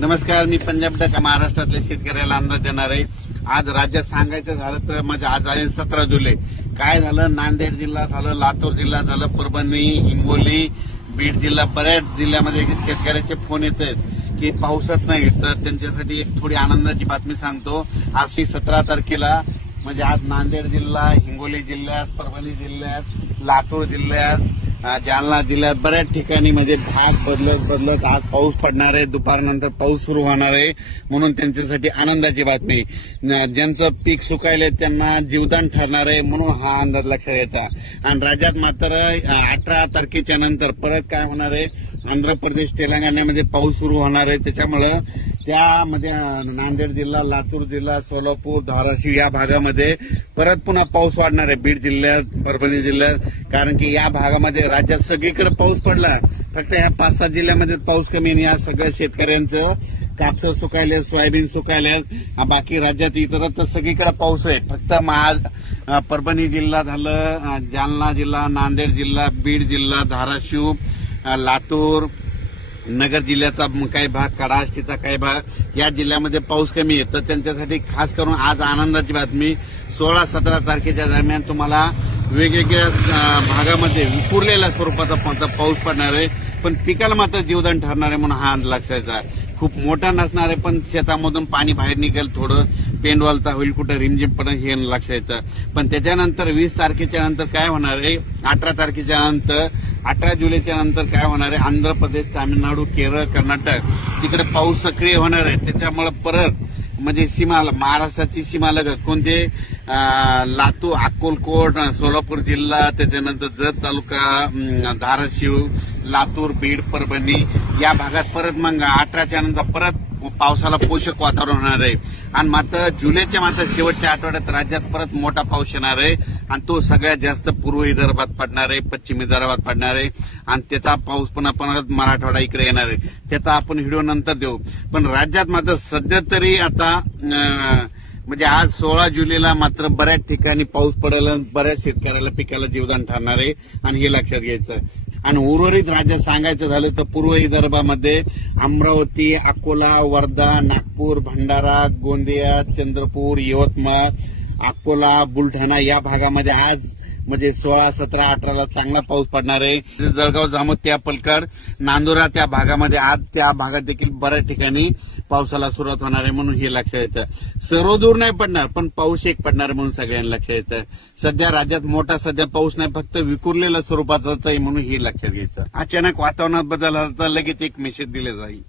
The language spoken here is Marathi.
नमस्कार, मी पंजाब डक महाराष्ट्रातल्या शेतकऱ्याला अंदाज देणार आहे। आज राज्यात सांगायचं झालं तर म्हणजे आज आहे 17 जुलै। काय झालं, नांदेड जिल्हा झालं, लातूर जिल्हा झालं, परभणी, हिंगोली, बीड जिल्हा, बऱ्याच जिल्ह्यामध्ये शेतकऱ्याचे फोन येत आहेत की पाऊसच नाही। तर त्यांच्यासाठी एक थोडी आनंदाची बातमी सांगतो। आज 17 तारखेला म्हणजे आज नांदेड जिल्हा, हिंगोली जिल्ह्यात, परभणी जिल्ह्यात, लातूर जिल्ह्यात, जालना जिल्ह्यात बऱ्याच ठिकाणी म्हणजे भाग बदलत आज पाऊस पडणार आहे। दुपारनंतर पाऊस सुरू होणार आहे, म्हणून त्यांच्यासाठी आनंदाची बातमी। ज्यांचं पीक सुकायले त्यांना जीवदान ठरणार आहे, म्हणून हा अंदाज लक्षात घ्यायचा। आणि राज्यात मात्र 18 तारखेच्या नंतर परत काय होणार आहे, आंध्र प्रदेश, तेलंगणामध्ये पाऊस सुरू होणार आहे। त्याच्यामुळे त्यामध्ये नांदेड जिल्हा, लातूर जिल्हा, सोलापूर, धाराशिव या भागामध्ये परत पुन्हा पाऊस वाढणार आहे। बीड जिल्ह्यात, परभणी जिल्ह्यात, कारण की या भागामध्ये राज्यात सगळीकडे पाऊस पडला, फक्त या 5-7 जिल्ह्यामध्ये पाऊस कमी आहे। या सगळ्या शेतकऱ्यांचं कापसं सुकायले, सोयाबीन सुकायले, बाकी राज्यात इतरत्र सगळीकडे पाऊस आहे। फक्त परभणी जिल्हा झालं, जालना जिल्हा, नांदेड जिल्हा, बीड जिल्हा, धाराशिव, लातूर, नगर जिल्ह्याचा काही भाग, कडाष्टीचा काही भाग या जिल्ह्यामध्ये पाऊस कमी आहे। तर त्यांच्यासाठी खास करून आज आनंदाची बातमी, 16-17 तारखेच्या दरम्यान तुम्हाला वेगवेगळ्या भागामध्ये विखुरलेल्या स्वरूपाचा पाऊस पडणार आहे, पण पिकाला मात्र जीवदान ठरणार आहे, म्हणून हा लक्षाचा। खूप मोठा नसणार आहे, पण शेतामधून पाणी बाहेर निघेल, थोडं पेंडवालता होईल, कुठं रिमझिम पडेल हे लक्षाचं। पण त्याच्यानंतर 20 तारखेच्या नंतर काय होणार आहे, 18 तारखेच्या नंतर, 18 जुलैच्या नंतर काय होणार आहे, आंध्र प्रदेश, तामिळनाडू, केरळ, कर्नाटक तिकडे पाऊस सक्रिय होणार आहे। त्याच्यामुळे परत म्हणजे सीमाला, महाराष्ट्राची सीमालगत कोणते लातूर, अक्कलकोट, सोलापूर जिल्हा, त्याच्यानंतर जत तालुका, धाराशिव, लातूर, बीड, परभणी या भागात परत मग 18च्या नंतर परत पावसाला पोषक वातावरण होणार आहे। आणि मात्र जुलैच्या मात्र शेवटच्या आठवड्यात राज्यात परत मोठा पाऊस येणार आहे, आणि तो सगळ्यात जास्त पूर्व विदर्भात पडणार आहे, पश्चिम विदर्भात पडणार आहे, आणि त्याचा पाऊस पुन्हा मराठवाडा इकडे येणार आहे। त्याचा आपण व्हिडिओ नंतर देऊ। पण राज्यात मात्र सध्या तरी आता म्हणजे आज 16 जुलैला मात्र बऱ्याच ठिकाणी पाऊस पडेल, बऱ्याच शेतकऱ्याला पिकाला जीवदान ठरणार आहे, आणि हे लक्षात घ्यायचं। आणि उर्वरित राज्यात सांगायचं झालं तर पूर्व विदर्भामध्ये अमरावती, अकोला, वर्धा, नागपूर, भंडारा, गोंदिया, चंद्रपूर, यवतमाळ, अकोला, बुलढाणा या भागामध्ये आज म्हणजे 16, 17, 18ला चांगला पाऊस पडणार आहे। जळगाव, जामोद, त्या पलकड, नांदुरा त्या भागामध्ये आज त्या भागात देखील बऱ्याच ठिकाणी पावसाला सुरुवात होणार आहे, म्हणून हे लक्षात येतं। सर्वदूर नाही पडणार, पण पाऊस एक पडणार म्हणून सगळ्यांना लक्षात येतं। सध्या राज्यात मोठा सध्या पाऊस नाही, फक्त विखुरलेल्या स्वरूपाचाच आहे, म्हणून हे लक्षात घ्यायचं। अचानक वातावरणात बदल झाला तर लगेच एक मेसेज दिले जाईल।